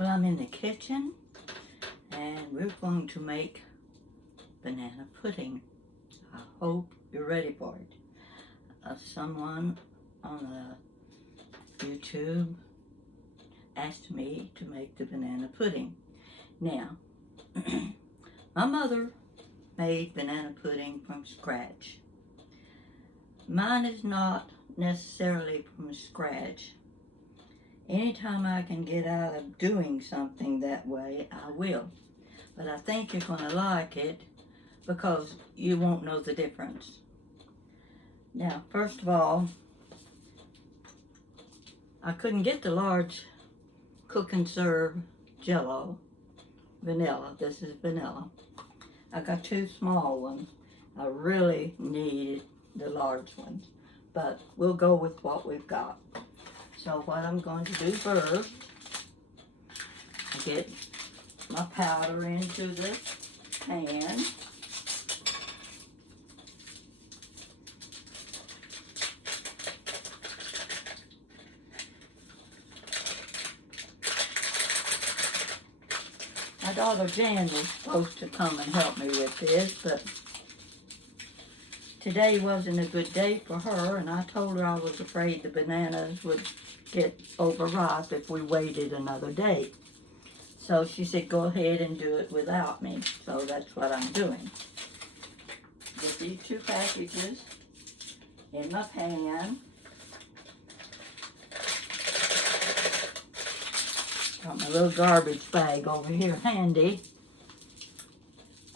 Well, I'm in the kitchen and we're going to make banana pudding. I hope you're ready for it. Someone on YouTube asked me to make the banana pudding. Now, my mother made banana pudding from scratch. Mine is not necessarily from scratch. Anytime I can get out of doing something that way, I will. But I think you're going to like it because you won't know the difference. Now, first of all, I couldn't get the large cook and serve Jello vanilla. This is vanilla. I got two small ones. I really needed the large ones, but we'll go with what we've got. So what I'm going to do first, get my powder into the pan. My daughter Jan was supposed to come and help me with this, but today wasn't a good day for her, and I told her I was afraid the bananas would get overripe if we waited another day. So she said, go ahead and do it without me. So that's what I'm doing. Get these two packages in my pan. Got my little garbage bag over here handy.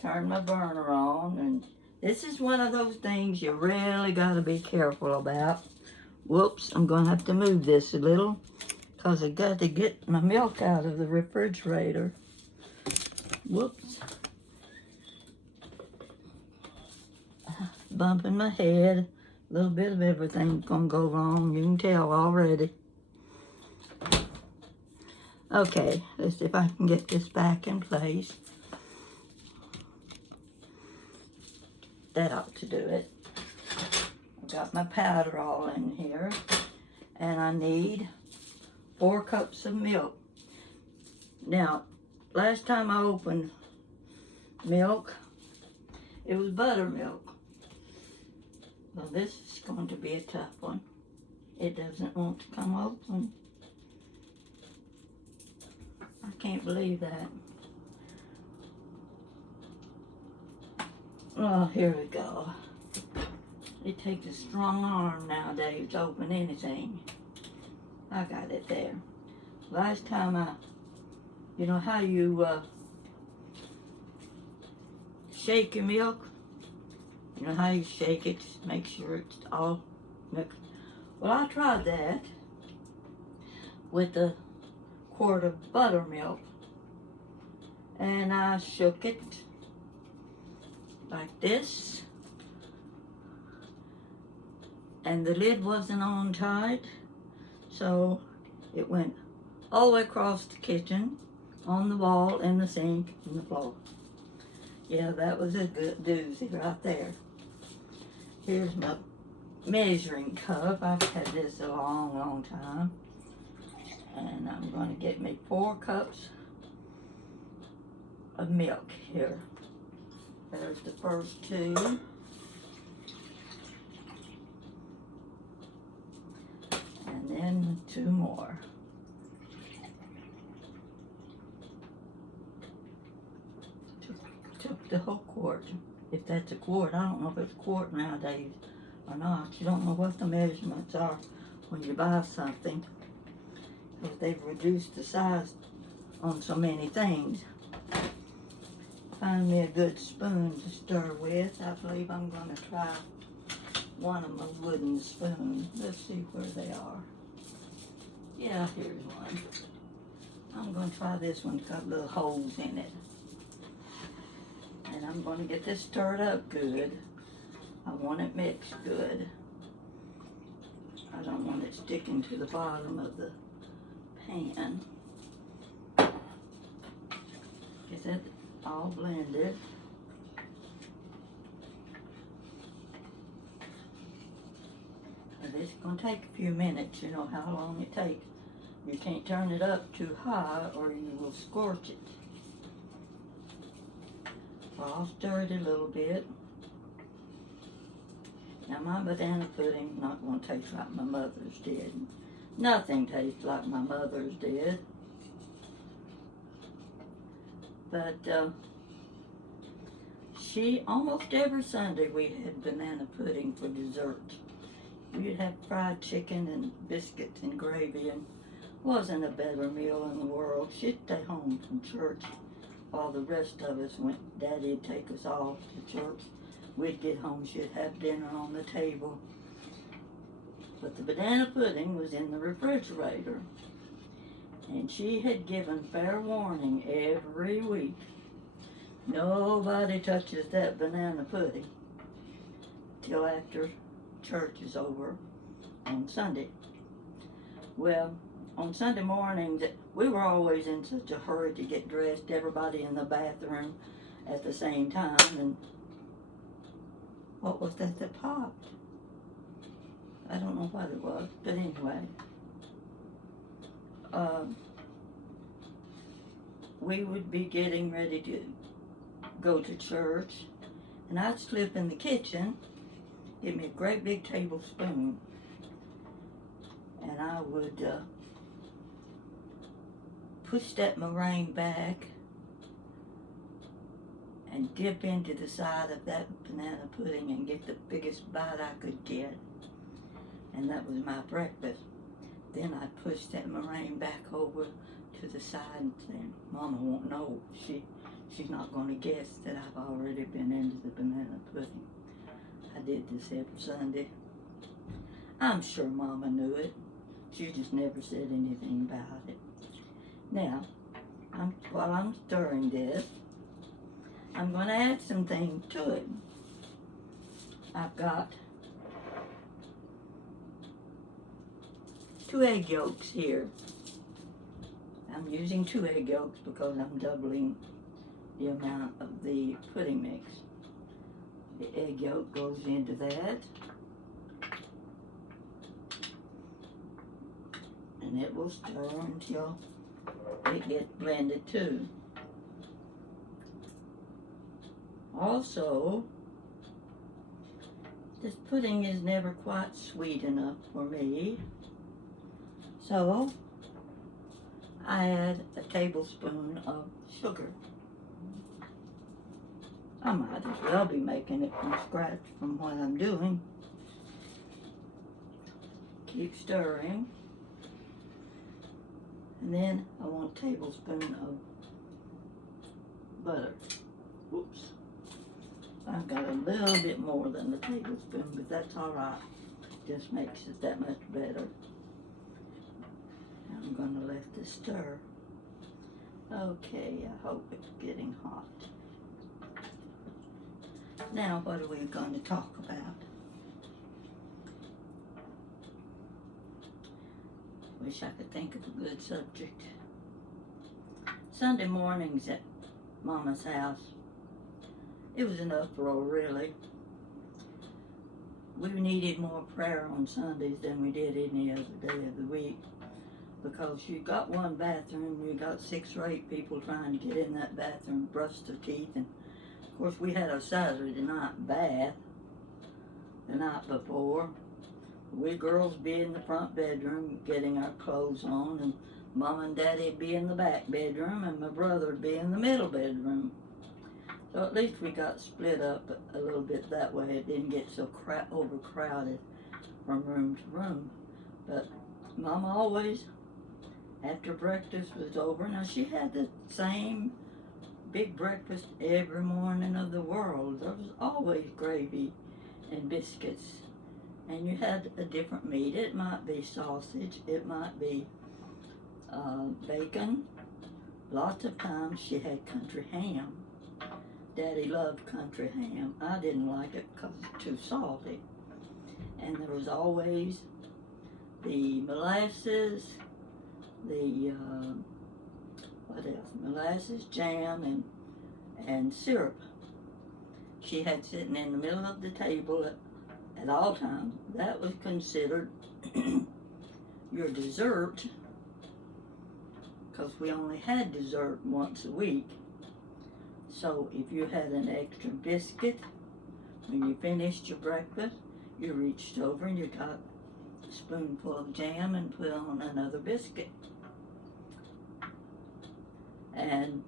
Turn my burner on, and this is one of those things you really got to be careful about. Whoops, I'm going to have to move this a little because I got to get my milk out of the refrigerator. Whoops. Bumping my head. A little bit of everything's going to go wrong. You can tell already. Okay, let's see if I can get this back in place. That ought to do it. I've got my powder all in here, and I need 4 cups of milk. Now, last time I opened milk, it was buttermilk. Well, this is going to be a tough one. It doesn't want to come open. I can't believe that. Oh, here we go. It takes a strong arm nowadays to open anything. I got it there. Last time you know how you shake your milk? You know how you shake it, make sure it's all mixed. Well, I tried that with a quart of buttermilk, and I shook it like this, and the lid wasn't on tight, so it went all the way across the kitchen, on the wall, in the sink, and the floor. Yeah, that was a good doozy right there. Here's my measuring cup. I've had this a long, long time. And I'm going to get me 4 cups of milk here. There's the first 2. And then 2 more. Took the whole quart. If that's a quart, I don't know if it's a quart nowadays or not. You don't know what the measurements are when you buy something, because they've reduced the size on so many things. Find me a good spoon to stir with. I believe I'm going to try one of my wooden spoons. Let's see where they are. Yeah, here's one. I'm going to try this one. It's got little holes in it. And I'm going to get this stirred up good. I want it mixed good. I don't want it sticking to the bottom of the pan. Get it all blended. And this is going to take a few minutes. You know how long it takes You can't turn it up too high or you will scorch it. So I'll stir it a little bit. Now my banana pudding not going to taste like my mother's did. Nothing tastes like my mother's did. But almost every Sunday we had banana pudding for dessert. We'd have fried chicken and biscuits and gravy, and wasn't a better meal in the world. She'd stay home from church while the rest of us went. Daddy'd take us off to church. We'd get home, she'd have dinner on the table. But the banana pudding was in the refrigerator. And she had given fair warning every week. Nobody touches that banana pudding till after church is over on Sunday. Well, on Sunday mornings, we were always in such a hurry to get dressed, everybody in the bathroom at the same time, and what was that popped? I don't know what it was, but anyway. We would be getting ready to go to church, and I'd slip in the kitchen, give me a great big tablespoon, and I would push that meringue back and dip into the side of that banana pudding and get the biggest bite I could get. And that was my breakfast. Then I'd push that meringue back over to the side and say, Mama won't know. She's not going to guess that I've already been into the banana pudding. I did this every Sunday. I'm sure Mama knew it. She just never said anything about it. Now, while I'm stirring this, I'm going to add some things to it. I've got 2 egg yolks here. I'm using 2 egg yolks because I'm doubling the amount of the pudding mix. The egg yolk goes into that. And it will stir until it gets blended too. Also, this pudding is never quite sweet enough for me. So, I add a tablespoon of sugar. I might as well be making it from scratch from what I'm doing. Keep stirring. And then I want a tablespoon of butter. Whoops. I've got a little bit more than a tablespoon, but that's all right. Just makes it that much better. I'm going to let this stir. Okay, I hope it's getting hot. Now, what are we going to talk about? Wish I could think of a good subject. Sunday mornings at Mama's house, it was an uproar, really. We needed more prayer on Sundays than we did any other day of the week, because you got one bathroom, you got 6 or 8 people trying to get in that bathroom, brush their teeth, and of course we had our Saturday night bath the night before. We girls be in the front bedroom getting our clothes on, and Mom and Daddy'd be in the back bedroom, and my brother'd be in the middle bedroom. So at least we got split up a little bit that way. It didn't get so overcrowded from room to room. But Mama always, after breakfast was over, now she had the same big breakfast every morning of the world. There was always gravy and biscuits. And you had a different meat. It might be sausage, it might be bacon. Lots of times she had country ham. Daddy loved country ham. I didn't like it because it's too salty. And there was always the molasses, the, what else? Molasses, jam, and syrup. She had sitting in the middle of the table at all times. That was considered your dessert because we only had dessert once a week. So if you had an extra biscuit, when you finished your breakfast, you reached over and you got a spoonful of jam and put on another biscuit. And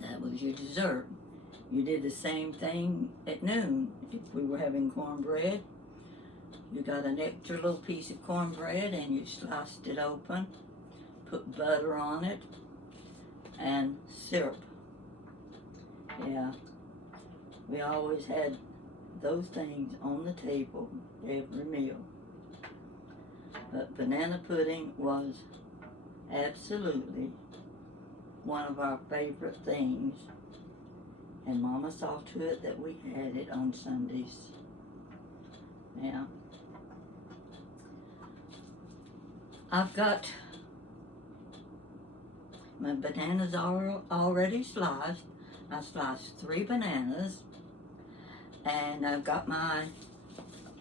that was your dessert. You did the same thing at noon. If we were having cornbread, you got an extra little piece of cornbread and you sliced it open, put butter on it, and syrup. Yeah, we always had those things on the table every meal. But banana pudding was absolutely one of our favorite things, and Mama saw to it that we had it on Sundays. Now, I've got my bananas already sliced. I sliced 3 bananas, and I've got my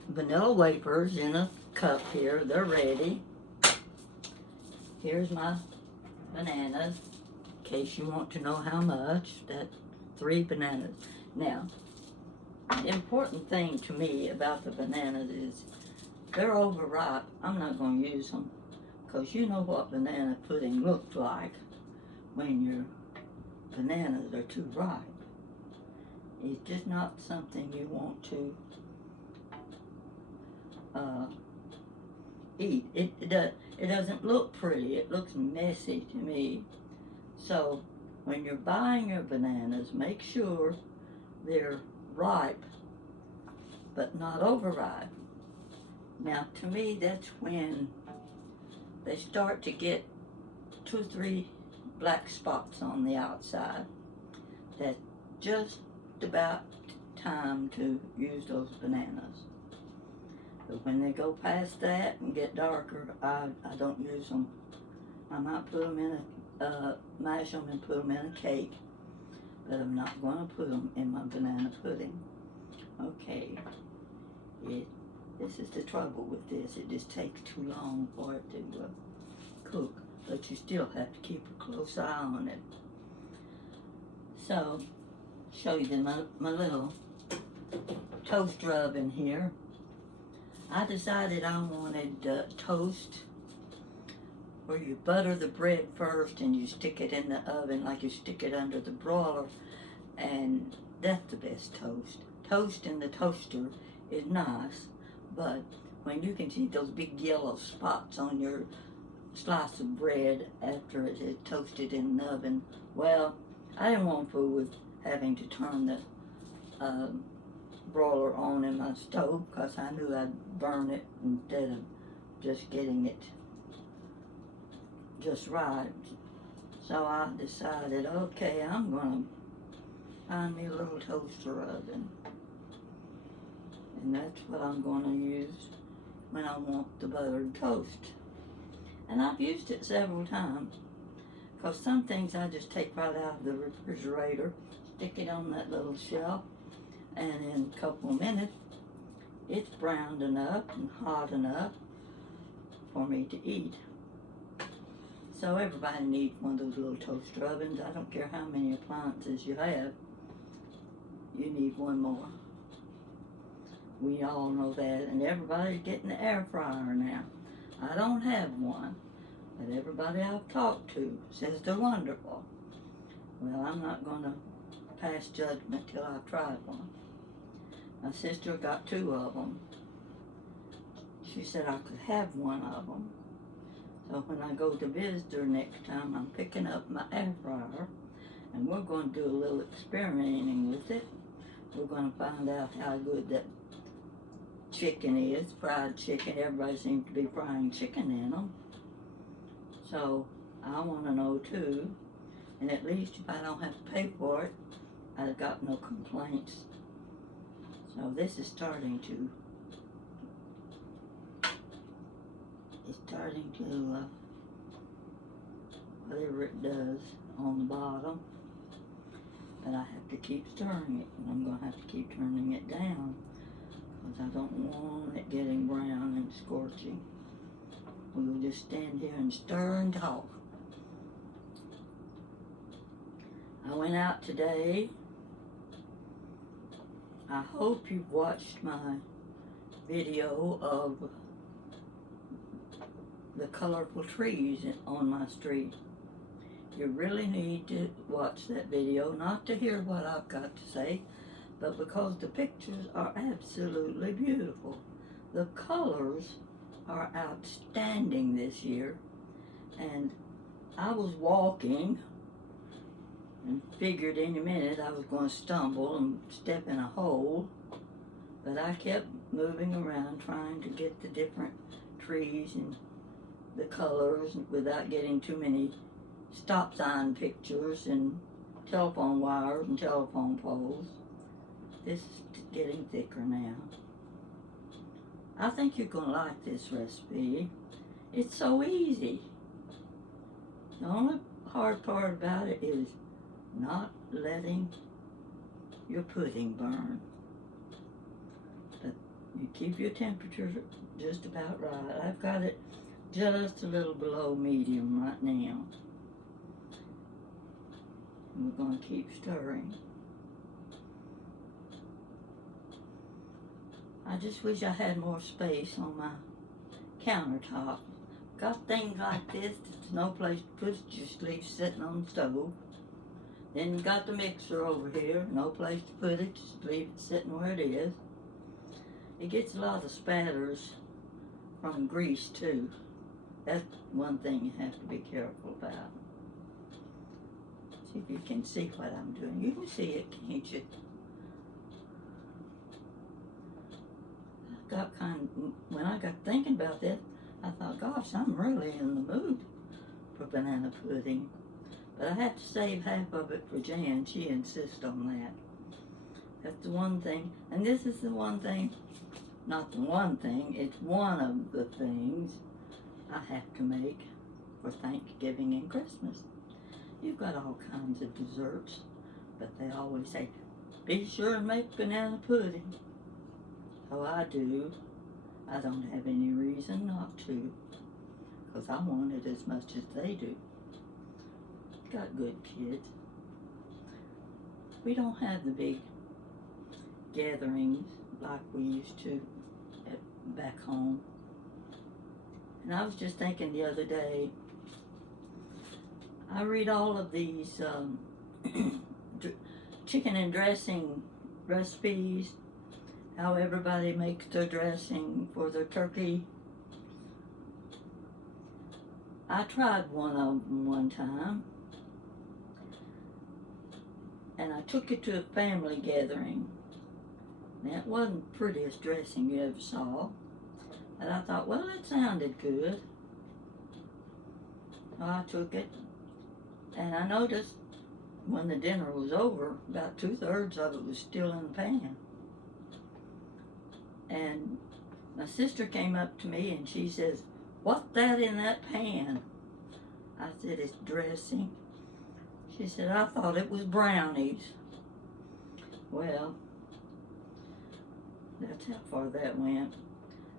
vanilla wafers in a cup here. They're ready. Here's my bananas, in case you want to know how much. That's 3 bananas. Now, the important thing to me about the bananas is they're overripe. I'm not going to use them, because you know what banana pudding looks like when your bananas are too ripe. It's just not something you want to eat. It doesn't look pretty. It looks messy to me. So when you're buying your bananas, make sure they're ripe, but not overripe. Now, to me, that's when they start to get 2 or 3 black spots on the outside. That's just about time to use those bananas. But when they go past that and get darker, I don't use them. I might put them in mash them and put them in a cake, but I'm not going to put them in my banana pudding. Okay, this is the trouble with this. It just takes too long for it to cook, but you still have to keep a close eye on it. So, show you my little toaster oven here. I decided I wanted toast where you butter the bread first and you stick it in the oven like you stick it under the broiler, and that's the best toast. Toast in the toaster is nice, but when you can see those big yellow spots on your slice of bread after it is toasted in the oven, well, I didn't want to fool with having to turn the broiler on in my stove, because I knew I'd burn it instead of just getting it just right. So I decided, okay, I'm going to find me a little toaster oven, and that's what I'm going to use when I want the buttered toast. And I've used it several times, because some things I just take right out of the refrigerator, stick it on that little shelf, and in a couple of minutes, it's browned enough and hot enough for me to eat. So everybody needs one of those little toaster ovens. I don't care how many appliances you have, you need one more. We all know that, and everybody's getting the air fryer now. I don't have one, but everybody I've talked to says they're wonderful. Well, I'm not going to pass judgment till I've tried one. My sister got 2 of them. She said I could have one of them. So when I go to visit her next time, I'm picking up my air fryer, and we're going to do a little experimenting with it. We're going to find out how good that chicken is, fried chicken. Everybody seems to be frying chicken in them. So I want to know too, and at least if I don't have to pay for it, I've got no complaints. So this is starting to whatever it does on the bottom, but I have to keep stirring it, and I'm going to have to keep turning it down, because I don't want it getting brown and scorching. We'll just stand here and stir and talk I went out today. I hope you've watched my video of the colorful trees on my street. You really need to watch that video, not to hear what I've got to say, but because the pictures are absolutely beautiful. The colors are outstanding this year, and I was walking and figured any minute I was going to stumble and step in a hole, but I kept moving around trying to get the different trees and the colors without getting too many stop sign pictures and telephone wires and telephone poles. This is getting thicker now. I think you're going to like this recipe. It's so easy. The only hard part about it is not letting your pudding burn. But you keep your temperature just about right. I've got it just a little below medium right now. And we're going to keep stirring. I just wish I had more space on my countertop. Got things like this, there's no place to put it, just leave sitting on the stove. Then you got the mixer over here, no place to put it, just leave it sitting where it is. It gets a lot of spatters from grease too. That's one thing you have to be careful about. See if you can see what I'm doing. You can see it, can't you? When I got thinking about this, I thought, gosh, I'm really in the mood for banana pudding. But I have to save half of it for Jan. She insists on that. That's the one thing. And this is the one thing, not the one thing, it's one of the things I have to make for Thanksgiving and Christmas. You've got all kinds of desserts, but they always say, be sure and make banana pudding. So I do. I don't have any reason not to, because I want it as much as they do. Got good kids. We don't have the big gatherings like we used to back home. And I was just thinking the other day, I read all of these chicken and dressing recipes, how everybody makes their dressing for their turkey. I tried one of them one time, and I took it to a family gathering. Now, it wasn't the prettiest dressing you ever saw, but I thought, well, it sounded good. So I took it, and I noticed when the dinner was over, about 2/3 of it was still in the pan. And my sister came up to me and she says, what's that in that pan? I said, it's dressing. She said, I thought it was brownies. Well, that's how far that went.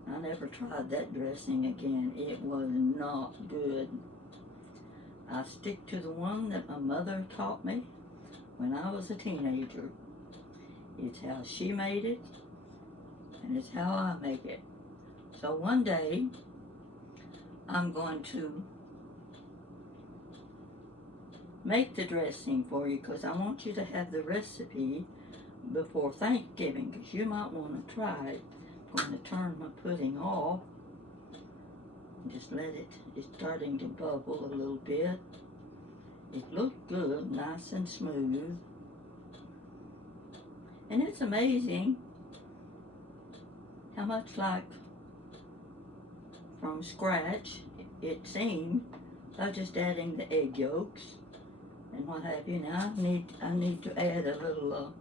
I never tried that dressing again. It was not good. I stick to the one that my mother taught me when I was a teenager. It's how she made it, and it's how I make it. So one day, I'm going to make the dressing for you, because I want you to have the recipe before Thanksgiving, because you might want to try it. I'm going to turn my pudding off and just let it, it's starting to bubble a little bit. It looks good, nice and smooth. And it's amazing how much like from scratch it seemed by just adding the egg yolks and what have you. Now I need to add a little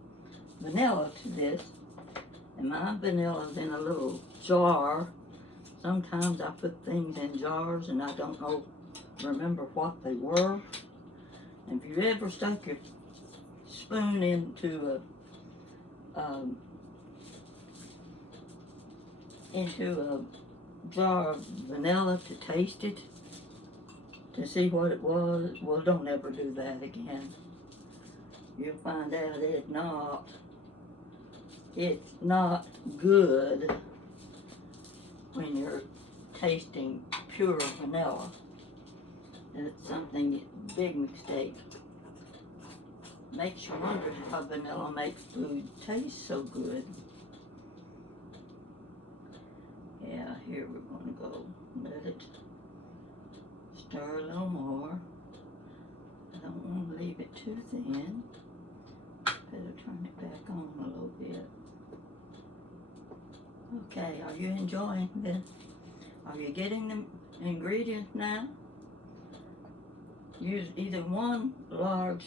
vanilla to this, and my vanilla's in a little jar. Sometimes I put things in jars and I don't remember what they were. And if you ever stuck your spoon into a jar of vanilla to taste it, to see what it was, well, don't ever do that again. you'll find out it's not good when you're tasting pure vanilla. It's something, big mistake. Makes you wonder how vanilla makes food taste so good. Yeah, here we're gonna go. Let it stir a little more. I don't want to leave it too thin. Better turn it back on a little bit. Okay, are you enjoying this? Are you getting the ingredients now? Use either one large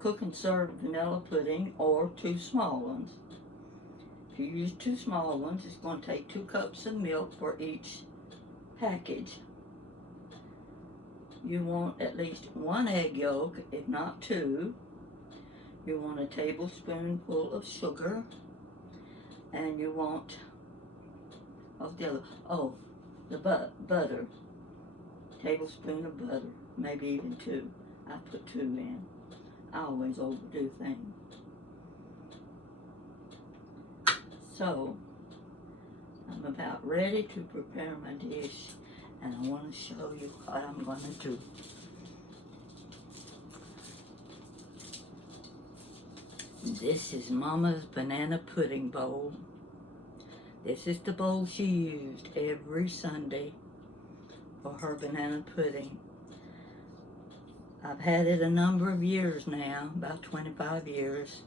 cook and serve vanilla pudding or 2 small ones. If you use 2 small ones, it's going to take 2 cups of milk for each package. You want at least 1 egg yolk, if not 2. You want a tablespoonful of sugar, and you want the butter. Tablespoon of butter, maybe even 2. I put 2 in. I always overdo things. So, I'm about ready to prepare my dish, and I want to show you what I'm going to do. This is Mama's banana pudding bowl. This is the bowl she used every Sunday for her banana pudding. I've had it a number of years now, about 25 years,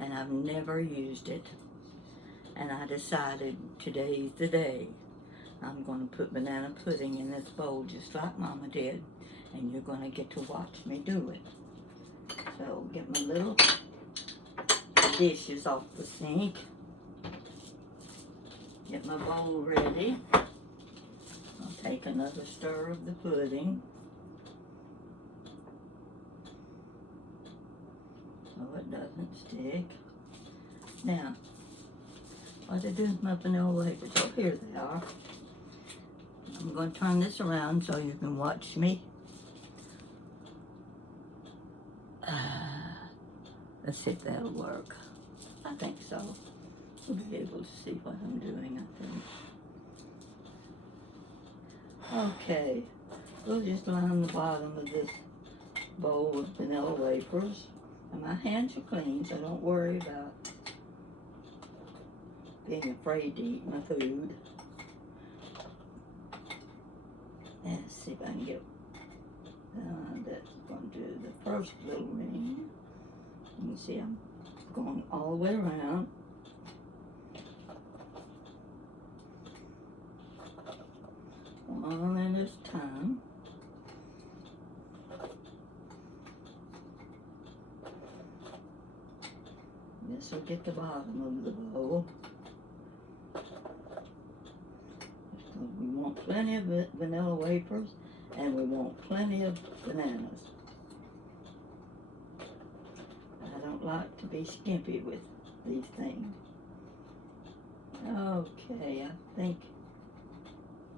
and I've never used it. And I decided today's the day. I'm going to put banana pudding in this bowl just like Mama did, and you're going to get to watch me do it. So get my little dishes off the sink. Get my bowl ready. I'll take another stir of the pudding. So it doesn't stick. Now, what I do with my vanilla wafers, oh here they are. I'm going to turn this around so you can watch me. Let's see if that'll work. I think so. We'll be able to see what I'm doing, I think. Okay, we'll just line the bottom of this bowl with vanilla wafers. And my hands are clean, so don't worry about being afraid to eat my food. Let's see if I can get, that's going to do the first little ring. You can see I'm going all the way around. One at a time. This will get the bottom of the bowl. We want plenty of vanilla wafers, and we want plenty of bananas. I don't like to be skimpy with these things. Okay, I think,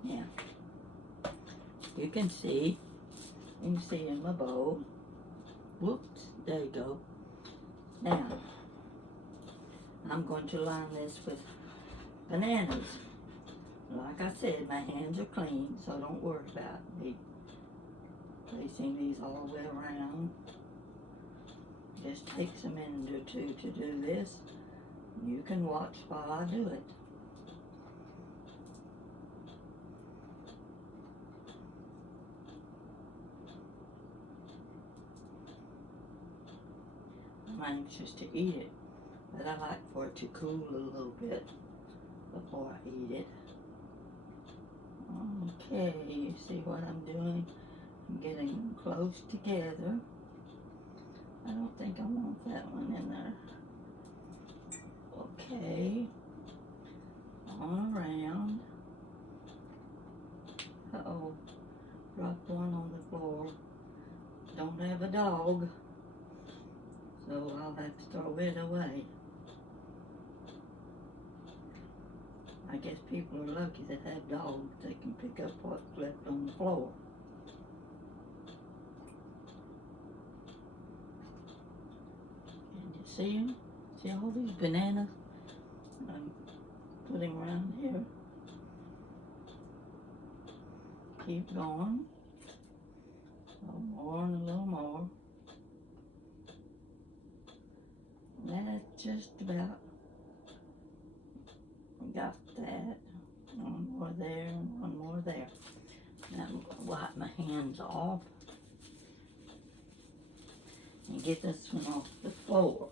yeah. You can see in my bowl. Whoops, there you go. Now, I'm going to line this with bananas. Like I said, my hands are clean, so don't worry about me placing these all the way around. Just takes a minute or two to do this. You can watch while I do it. I'm anxious to eat it, but I like for it to cool a little bit before I eat it. Okay, you see what I'm doing? I'm getting them close together. I don't think I want that one in there. Okay, on around. Uh-oh, dropped one on the floor. Don't have a dog, so I'll have to throw it away. I guess people are lucky that have dogs. They can pick up what's left on the floor. See them? See all these bananas I'm putting around here? Keep going. A little more and a little more. That's just about got that. One more there and one more there. Now I'm going to wipe my hands off and get this one off the floor.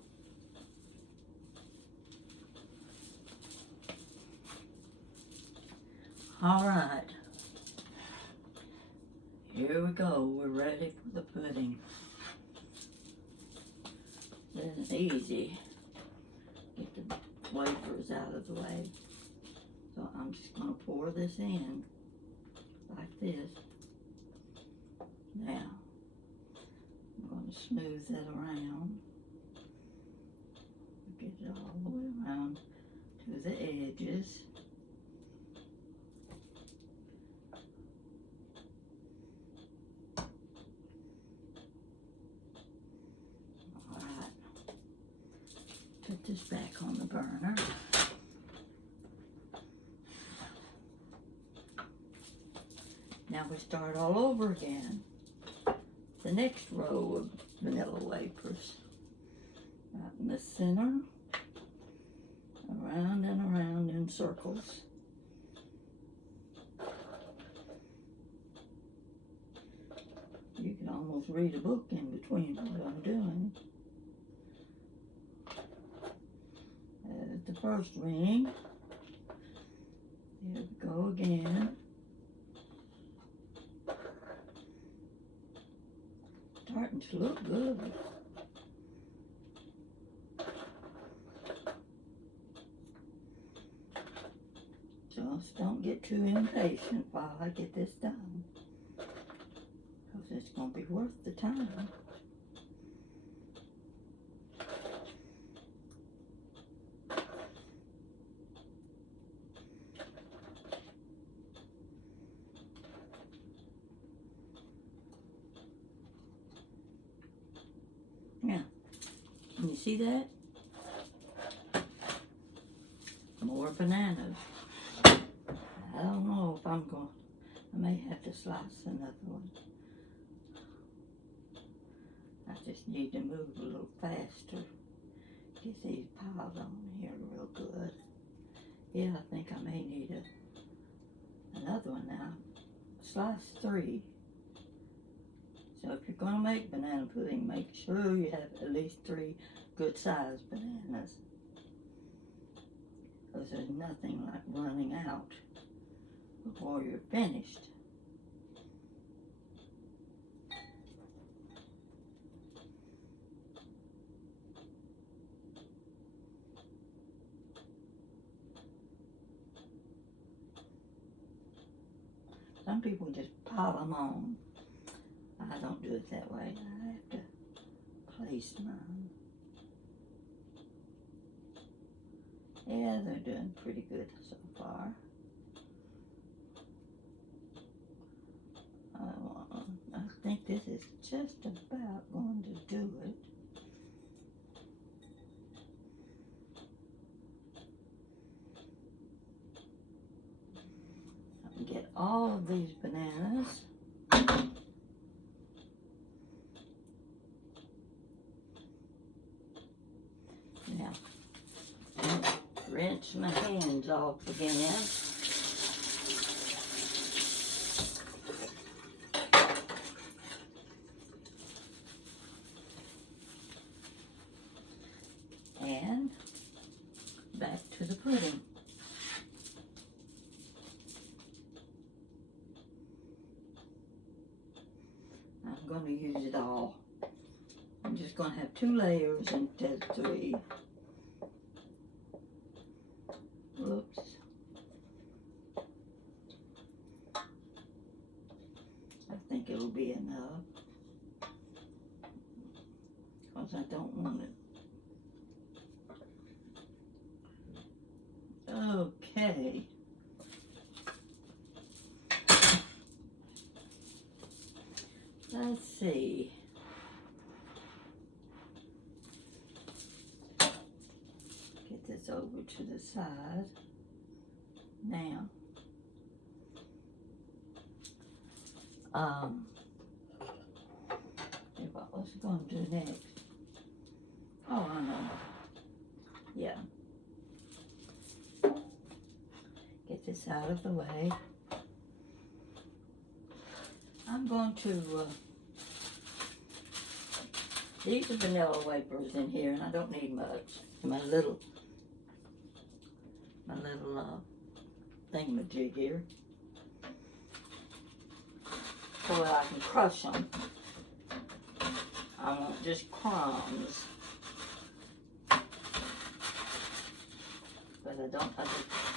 All right. Here we go. We're ready for the pudding. This is easy. Get the wafers out of the way. So I'm just going to pour this in like this. Now, I'm going to smooth that around. Get it all the way around to the edges. Alright. Put this back on the burner. Now we start all over again. The next row of vanilla wafers. Right in the center. Around and around in circles. You can almost read a book in between what I'm doing. There's the first ring. Here we go again. Starting to look good. Just don't get too impatient while I get this done, because it's going to be worth the time. Yeah, can you see that? More bananas. I don't know if I'm going, I may have to slice another one. I just need to move a little faster. Get these piled on here real good. Yeah, I think I may need another one now. Slice 3. So if you're going to make banana pudding, make sure you have at least 3 good sized bananas. Because there's nothing like running out before you're finished. Some people just pile them on. I don't do it that way. I have to place mine. Yeah, they're doing pretty good so far. I think this is just about going to do it. I'll get all of these bananas. Now, rinse my hands off again. And back to the pudding. I'm going to use it all. I'm just going to have 2 layers instead of 3. Oops. I think it'll be enough, because I don't want it. Okay. Let's see. to the side. Now, what was I going to do next? Oh, I know. Yeah. Get this out of the way. I'm going to, these are vanilla wafers in here, and I don't need much. My little thingamajig here. So that I can crush them. I want just crumbs. But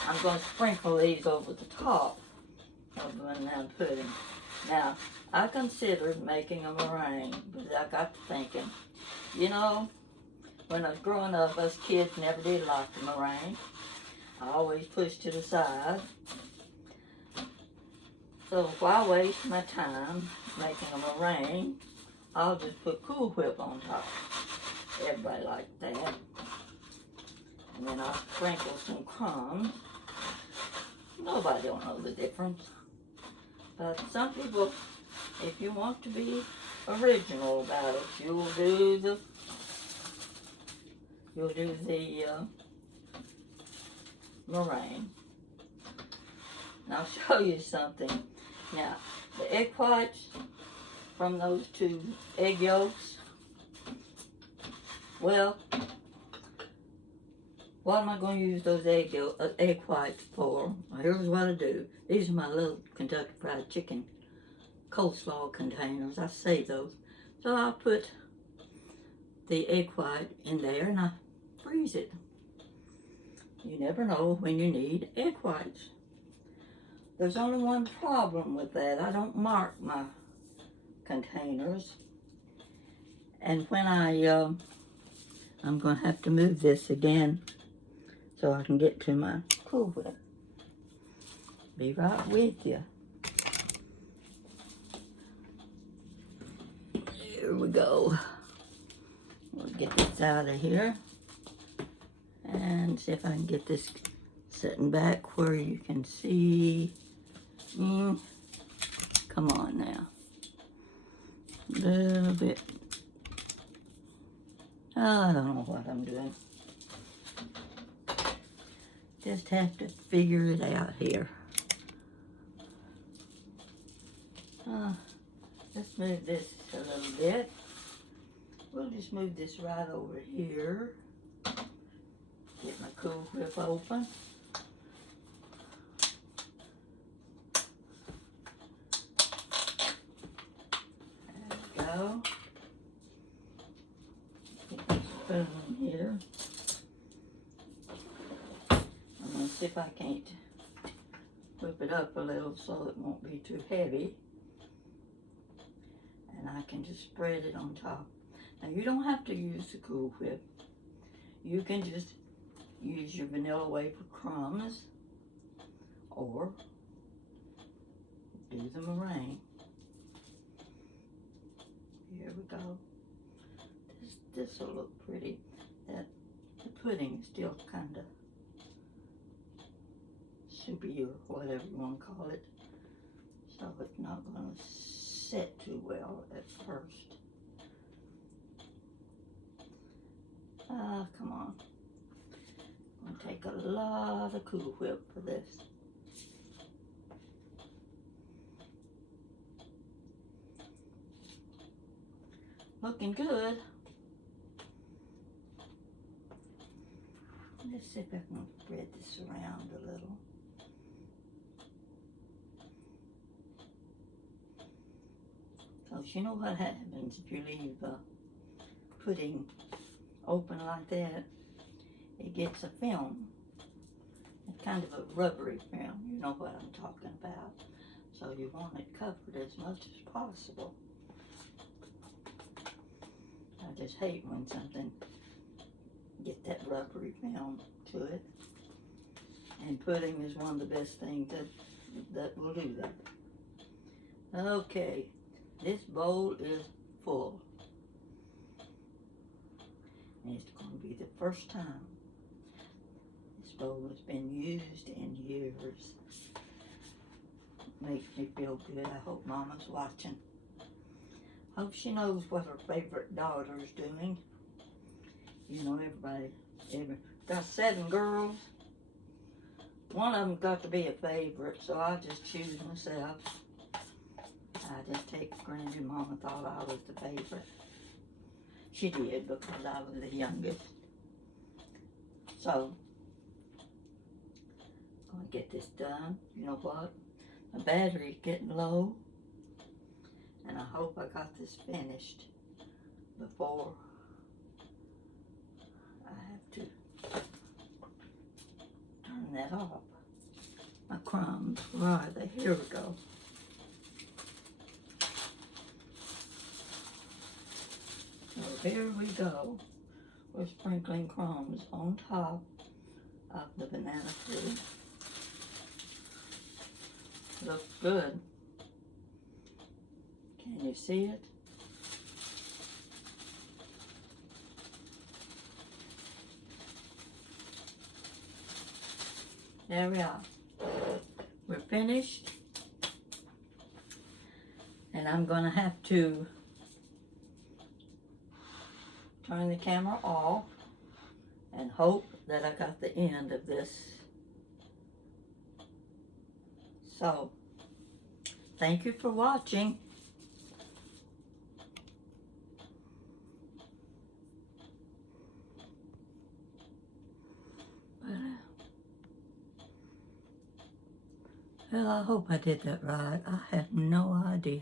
I'm going to sprinkle these over the top of the banana pudding. Now, I considered making a meringue, but I got to thinking, you know, when I was growing up, us kids never did like the meringue. I always pushed to the side. So why waste my time making a meringue? I'll just put Cool Whip on top. Everybody likes that. And then I'll sprinkle some crumbs. Nobody don't know the difference. But some people, if you want to be original about it, you'll do the meringue. And I'll show you something. Now, the egg whites from those 2 egg yolks, well, what am I going to use those egg whites for? Well, here's what I do. These are my little Kentucky Fried Chicken coleslaw containers. I save those. So I'll put the egg white in there and I freeze it. You never know when you need egg whites. There's only one problem with that. I don't mark my containers. And when I'm going to have to move this again so I can get to my Cool Whip. Be right with you. Here we go. We'll get this out of here and see if I can get this sitting back where you can see. Come on now. A little bit. I don't know what I'm doing. Just have to figure it out here. Let's move this a little bit. We'll just move this right over here. Get my Cool Whip open. There we go. Get my spoon here. I'm going to see if I can't whip it up a little so it won't be too heavy. And I can just spread it on top. Now you don't have to use the Cool Whip. You can just use your vanilla wafer crumbs or do the meringue. Here we go. This will look pretty. The pudding is still kind of soupy or whatever you want to call it. So it's not going to set too well at first. Come on. I'm going to take a lot of Cool Whip for this. Looking good. Let's see if I can spread this around a little. Because you know what happens if you leave pudding open like that? It gets a film. It's kind of a rubbery film. You know what I'm talking about. So you want it covered as much as possible. I just hate when something get that rubbery film to it. And pudding is one of the best things that will do that. Okay, this bowl is full. And it's going to be the first time this bowl has been used in years. Makes me feel good. I hope Mama's watching. Hope she knows what her favorite daughter's doing. You know, everybody got 7 girls. One of them got to be a favorite, so I just choose myself. I just take for granted Mama thought I was the favorite. She did, because I was the youngest. So, gonna get this done. You know what? My battery's getting low, and I hope I got this finished before I have to turn that off. My crumbs, where are they? Here we go. So here we go. We're sprinkling crumbs on top of the banana pudding. Looks good. Can you see it? There we are. We're finished. And I'm gonna have to turn the camera off and hope that I got the end of this. So, thank you for watching. Well, I hope I did that right. I have no idea.